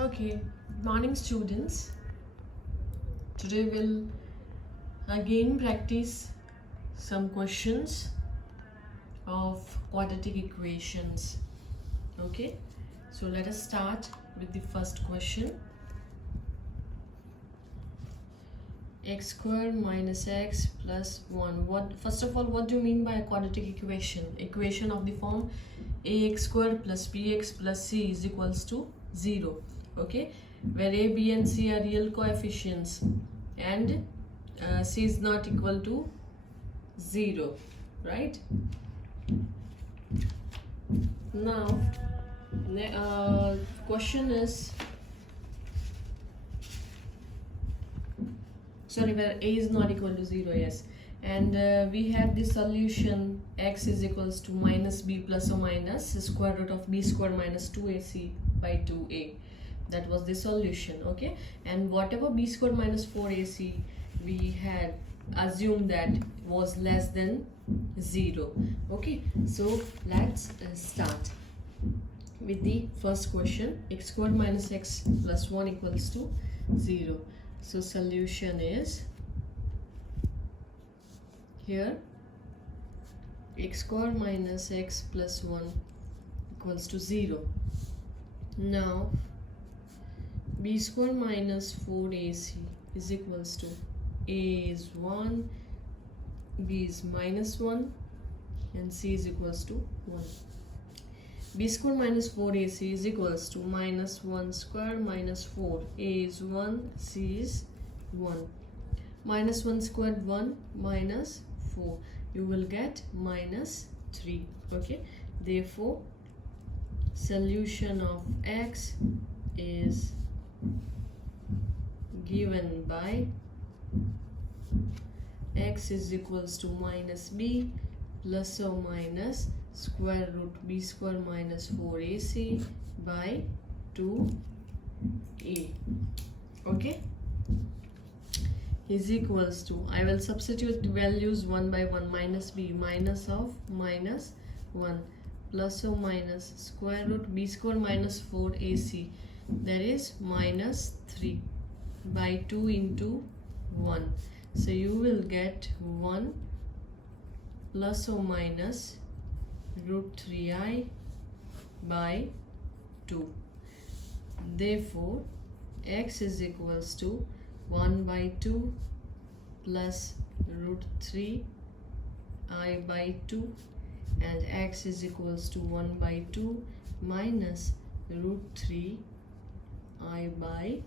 Okay, good morning students. Today we'll again practice some questions of quadratic equations. Okay, so let us start with the first question. X squared minus x plus 1. First of all, what do you mean by a quadratic equation? Equation of the form ax squared plus bx plus c is equals to 0. Okay, where a, b and c are real coefficients and c is not equal to 0, right? Now question is, where a is not equal to 0, yes, and we have the solution x is equals to minus b plus or minus square root of b squared minus 2ac by 2a. That was the solution. Okay, and whatever b squared minus 4ac we had assumed that was less than 0. Okay, so let's start with the first question. X squared minus x plus 1 equals to 0. So solution is here x squared minus x plus 1 equals to 0. Now b squared minus 4ac is equals to a is 1, b is minus 1 and c is equals to 1. B squared minus 4ac is equals to minus 1 square minus 4. A is 1, c is 1. Minus 1 squared 1 minus 4. You will get minus 3. Okay, therefore solution of x is given by x is equals to minus b plus or minus square root b square minus 4ac by 2a. Okay, is equals to, I will substitute values one by one. Minus b, minus of minus 1 plus or minus square root b square minus 4ac, that is minus 3 by 2 into 1. So you will get 1 plus or minus root 3i by 2. Therefore x is equals to 1 by 2 plus root 3i by 2, and x is equals to 1 by 2 minus root 3i by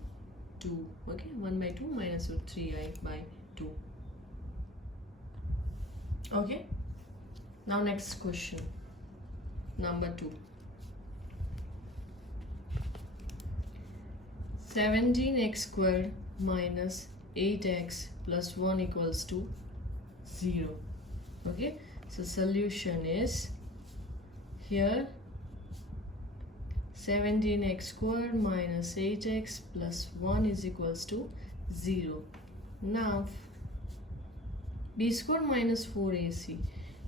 2. Okay, 1 by 2 minus root 3i by 2. Okay, now next question, number 2. 17x squared minus 8x plus 1 equals to 0. Okay, so solution is here 17x squared minus 8x plus 1 is equals to 0. Now b squared minus 4ac,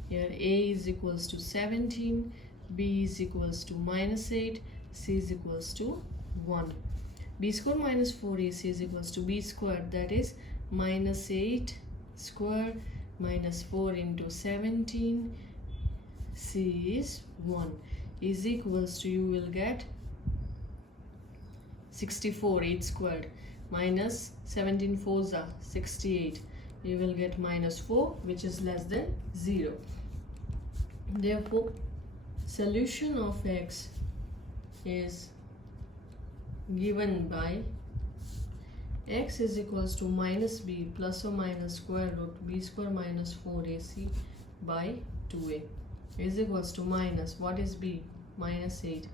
here a is equals to 17, b is equals to minus 8, c is equals to 1. B squared minus 4ac is equals to b squared, that is minus 8 square minus 4 into 17, c is 1, is equals to, you will get 64, 8 squared minus 17 fours are 68. You will get minus 4, which is less than 0. Therefore solution of x is given by x is equals to minus b plus or minus square root b square minus 4ac by 2a is equals to minus, what is b, minus 8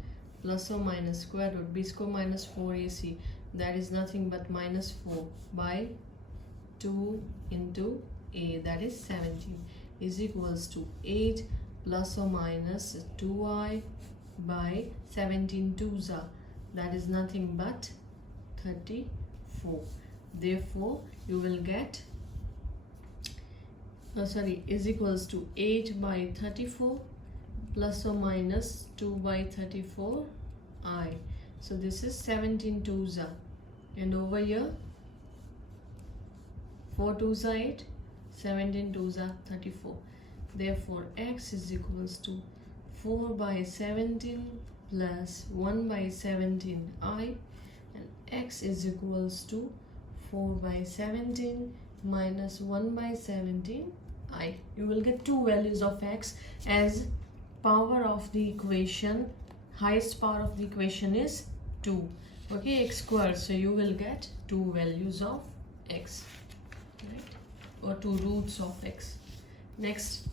plus or minus square root b square minus 4ac, that is nothing but minus 4 by 2 into a, that is 17, is equals to 8 plus or minus 2i by 17 twos are, that is nothing but 34. Therefore you will get is equals to 8 by 34 plus or minus 2 by 34 I, So this is 17 twos are, and over here 4 twos are 8, 17 twos are 34. Therefore x is equals to 4 by 17 plus 1 by 17I, and x is equals to 4 by 17 minus 1 by 17I. You will get two values of x, as power of the equation, highest power of the equation is 2. Okay, x squared. So you will get two values of x, right, or two roots of x. Next,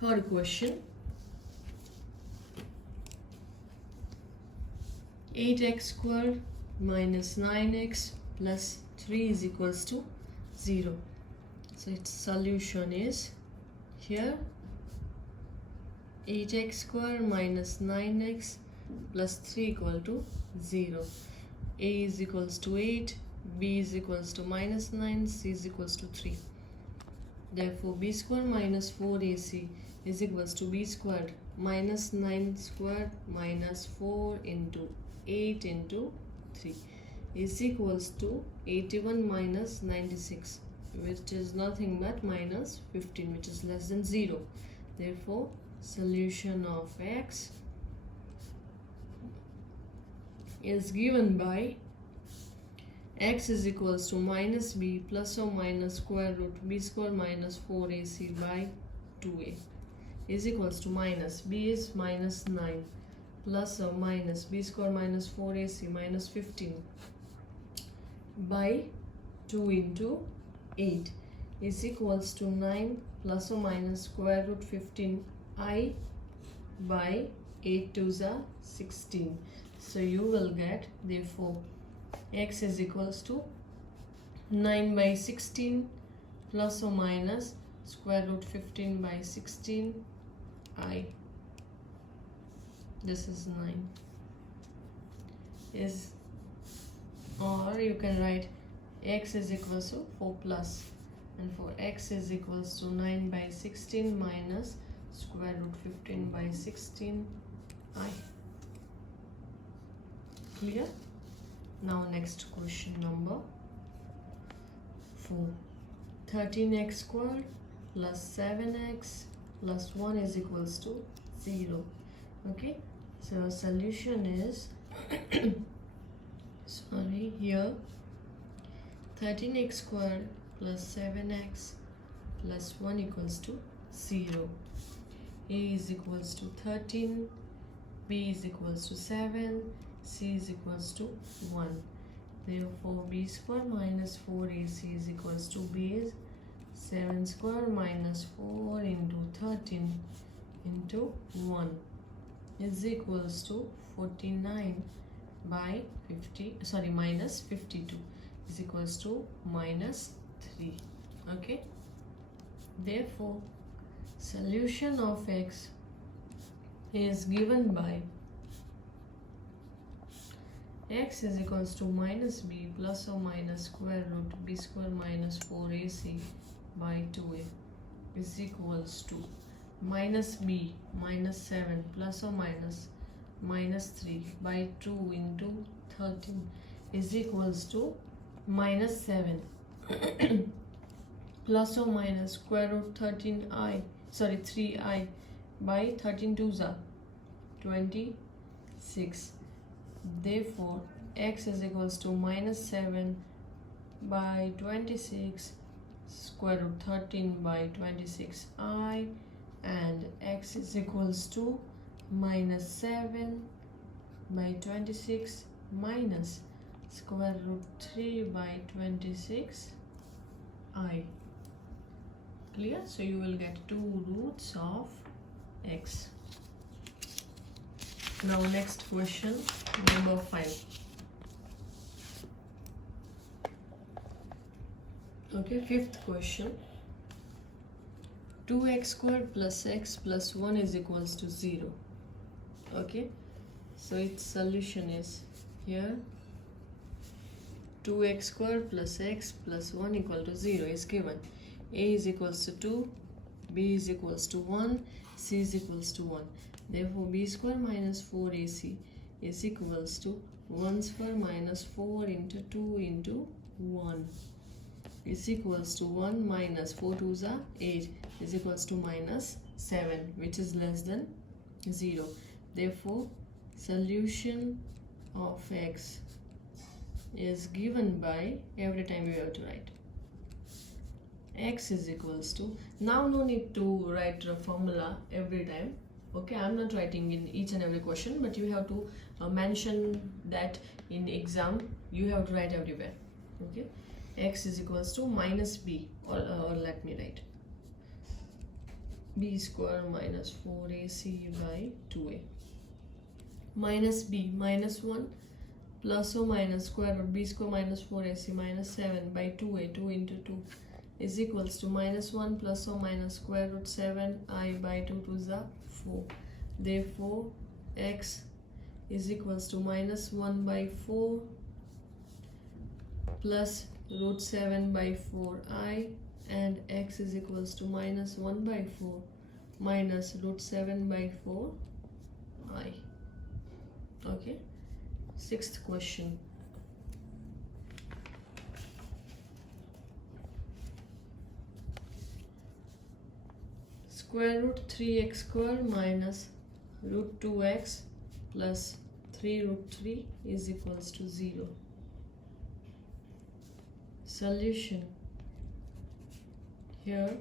third question. 8x squared minus 9x plus 3 is equals to 0. So its solution is here 8x squared minus 9x plus 3 equal to 0. A is equals to 8, B is equals to minus 9, C is equals to 3. Therefore b squared minus 4ac is equals to b squared minus 9 squared minus 4 into 8 into 3 is equals to 81 minus 96, which is nothing but minus 15, which is less than 0. Therefore solution of x is given by x is equals to minus b plus or minus square root b square minus 4ac by 2a is equals to minus b is minus 9 plus or minus b square minus 4ac minus 15 by 2 into 8 is equals to 9 plus or minus square root 15I by 8 twos are 16. So you will get, therefore x is equals to 9 by 16 plus or minus square root 15 by 16 I. This is 9 is, or you can write x is equals to 4 plus, and for x is equals to 9 by 16 minus square root 15 by 16 I. Clear? Now next question number 4. 13x squared plus 7x plus 1 is equals to 0. Okay, so solution is sorry, here 13x squared plus 7x plus 1 equals to 0. A is equals to 13, B is equals to 7, C is equals to 1. Therefore b square minus 4ac is equals to b is 7 square minus 4 into 13 into 1 is equals to 49 by 50, sorry, minus 52 is equals to minus 3. Okay, therefore solution of x is given by x is equals to minus b plus or minus square root b square minus 4ac by 2a is equals to minus b minus 7 plus or minus minus 3 by 2 into 13 is equals to minus 7 plus or minus square root 13i, sorry, 3i by 13 twos are 26. Therefore x is equals to minus 7 by 26 square root 13 by 26i, and x is equals to minus 7 by 26 minus square root 3 by 26i. Clear? So you will get two roots of x. Now next question number 5. Okay, fifth question. 2x squared plus x plus 1 is equals to 0. Okay, so its solution is here 2x squared plus x plus 1 equal to 0 is given. A is equals to 2, B is equals to 1, C is equals to 1. Therefore b square minus 4ac is equals to 1 square minus 4 into 2 into 1 is equals to 1 minus 4 2s are 8 is equals to minus 7, which is less than 0. Therefore, solution of x is given by, every time we have to write x is equals to, now no need to write the formula every time. Okay, I'm not writing in each and every question, but you have to mention that in exam you have to write everywhere. Okay, x is equals to minus b, or let me write b square minus 4ac by 2a minus b minus 1 plus or minus square root b square minus 4ac minus 7 by 2a, 2 into 2 is equals to minus 1 plus or minus square root 7I by 2 to the 4. Therefore, x is equals to minus 1 by 4 plus root 7 by 4I, and x is equals to minus 1 by 4 minus root 7 by 4I. Okay, sixth question. Square root 3x square minus root 2x plus 3 root 3 is equals to 0. Solution. Here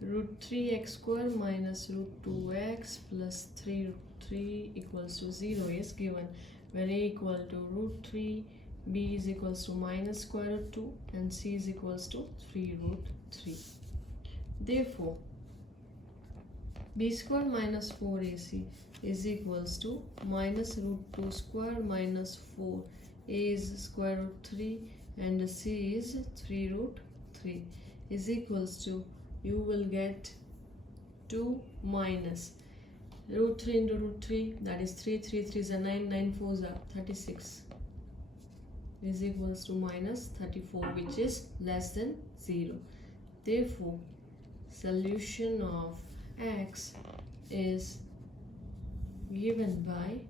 root 3x square minus root 2x plus 3 root 3 equals to 0 is given, where a equal to root 3, b is equals to minus square root 2, and c is equals to 3 root 3. Therefore, b square minus 4ac is equals to minus root 2 square minus 4, a is square root 3 and c is 3 root 3 is equals to, you will get 2 minus root 3 into root 3, that is 3, 3 3 are 9, 9 4s are 36 is equals to minus 34, which is less than 0. Therefore, solution of x is given by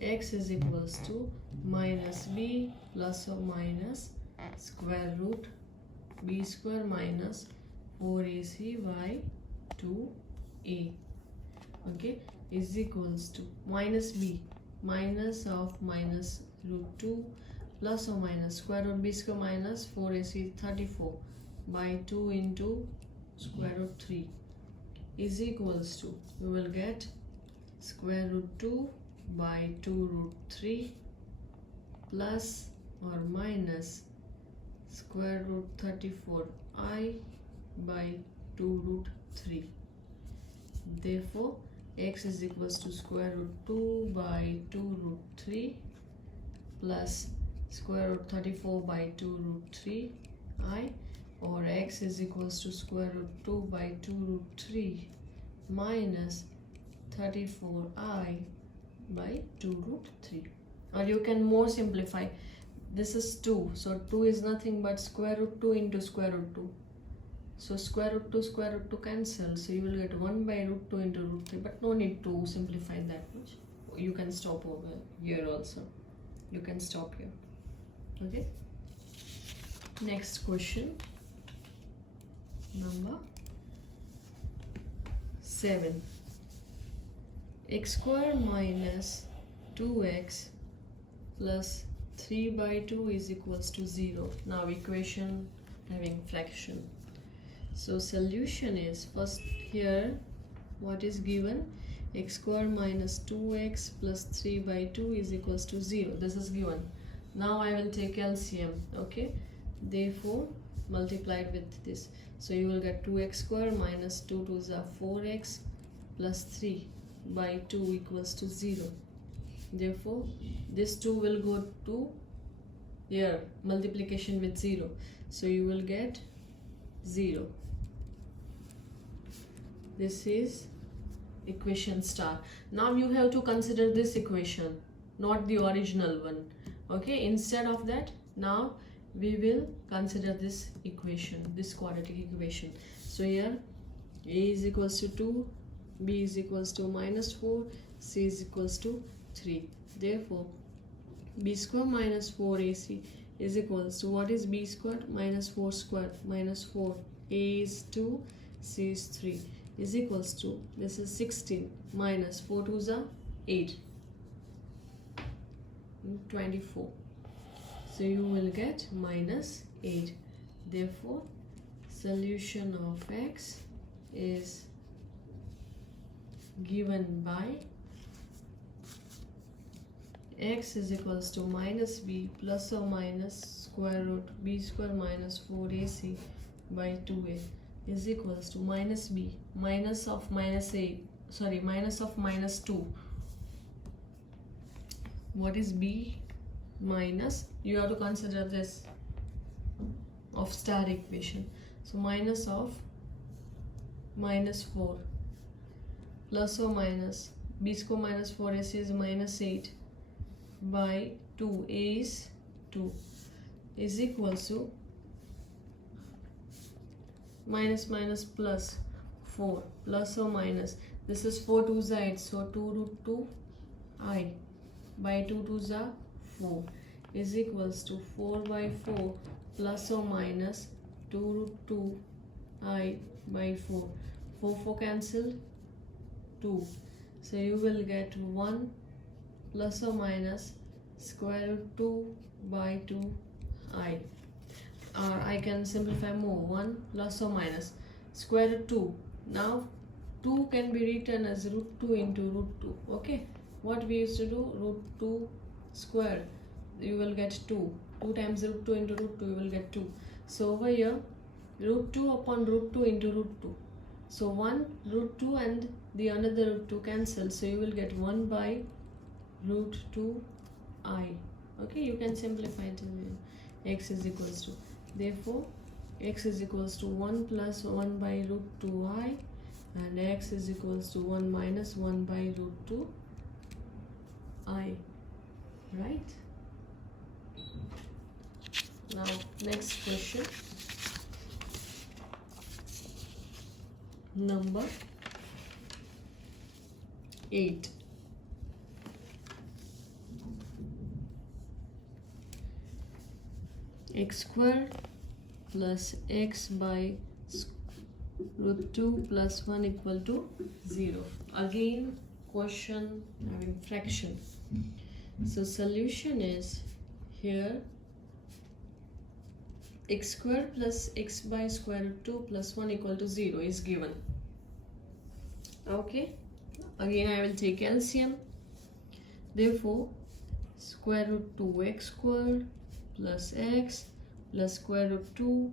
x is equals to minus b plus or minus square root b square minus 4ac by 2a, okay, is equals to minus b, minus of minus root 2 plus or minus square root b square minus 4ac 34 by 2 into square root 3 is equals to, you will get square root 2 by 2 root 3 plus or minus square root 34I by 2 root 3. Therefore, x is equals to square root 2 by 2 root 3 plus square root 34 by 2 root 3I, or x is equals to square root 2 by 2 root 3 minus 34I by 2 root 3. Or you can more simplify, this is 2, so 2 is nothing but square root 2 into square root 2. So square root 2 cancel, so you will get 1 by root 2 into root 3, but no need to simplify that much. You can stop over here also. You can stop here. Okay. Next question. Number 7. X square minus 2x plus 3 by 2 is equals to 0. Now equation having fraction. So solution is, first here what is given, x square minus 2x plus 3 by 2 is equals to 0. This is given. Now I will take LCM. Okay, therefore multiplied with this, so you will get 2x square minus 2 2s are 4x plus 3 by 2 equals to 0. Therefore this 2 will go to here, multiplication with 0, so you will get 0. This is equation star. Now you have to consider this equation, not the original one. Okay, instead of that, now we will consider this equation, this quadratic equation. So here a is equals to 2, b is equals to minus 4, c is equals to 3. Therefore b square minus 4ac is equals to, what is b squared? Minus 4 squared minus 4, a is 2, c is 3 is equals to, this is 16 minus 4 2s are 8, 24. So you will get minus 8. Therefore solution of x is given by x is equals to minus b plus or minus square root b square minus 4ac by 2a is equals to minus b minus of minus a, sorry, minus of minus 2. What is b minus? You have to consider this of star equation. So minus of minus 4 plus or minus b square minus 4ac is minus 8 by 2, a is 2 is equals to minus minus plus 4 plus or minus, this is 4 2s are 8, so 2 root 2 I by 2 2s are 4 is equals to 4 by 4 plus or minus 2 root 2 I by 4. 4 4 cancelled, 2. So you will get 1 plus or minus square root 2 by 2 I. Or I can simplify more, 1 plus or minus square root 2. Now 2 can be written as root 2 into root 2. Okay, what we used to do, root 2 square, you will get 2. 2 times root 2 into root 2, you will get 2. So over here, root 2 upon root 2 into root 2. So 1 root 2 and the another root 2 cancel. So you will get 1 by root 2 I. Okay, you can simplify it in x is equals to. Therefore, x is equals to 1 plus 1 by root 2 I, and x is equals to 1 minus 1 by root 2 I. Right? Now, next question. Number 8. X squared plus x by root 2 plus 1 equal to 0. Again, question having fraction. So solution is here x squared plus x by square root 2 plus 1 equal to 0 is given. Okay, again I will take LCM. Therefore square root 2x squared plus x plus square root 2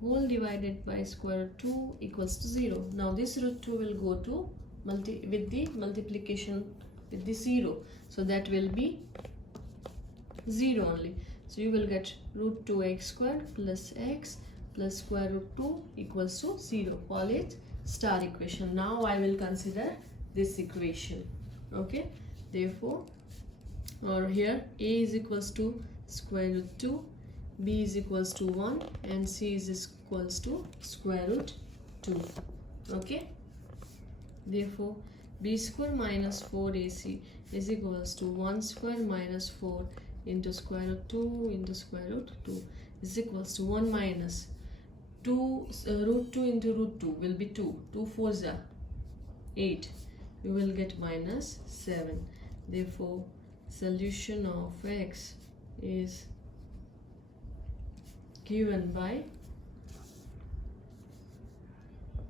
whole divided by square root 2 equals to 0. Now this root 2 will go to with the multiplication with the 0, so that will be 0 only. So you will get root 2x squared plus x plus square root 2 equals to 0. Call it star equation. Now I will consider this equation. Okay, therefore, or here a is equals to square root 2, b is equals to 1, and c is equals to square root 2. Okay, therefore b square minus 4ac is equals to 1 square minus 4 into square root 2 into square root 2 is equals to 1 minus 2 root 2 into root 2 will be 2. 2 4s are 8. You will get minus 7. Therefore solution of x is given by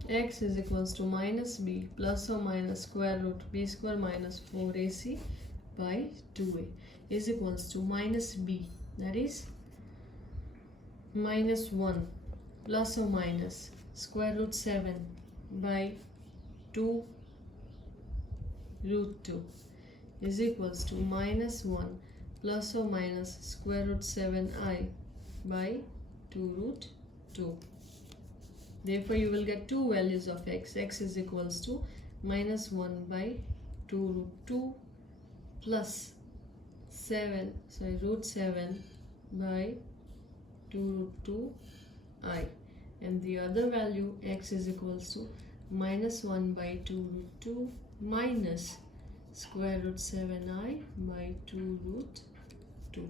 x is equals to minus b plus or minus square root b square minus 4ac by 2a is equals to minus b, that is minus 1 plus or minus square root 7 by 2 root 2 is equals to minus 1 plus or minus square root 7i by 2 root 2. Therefore you will get two values of x. X is equals to minus 1 by 2 root 2 plus root 7 by 2 root 2 I, and the other value x is equals to minus 1 by 2 root 2 minus square root 7I by 2 root 2.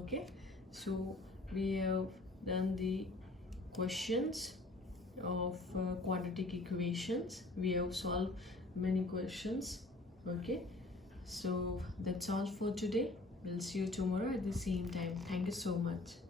Okay, so we have done the questions of quadratic equations. We have solved many questions. Okay, so that's all for today. We'll see you tomorrow at the same time. Thank you so much.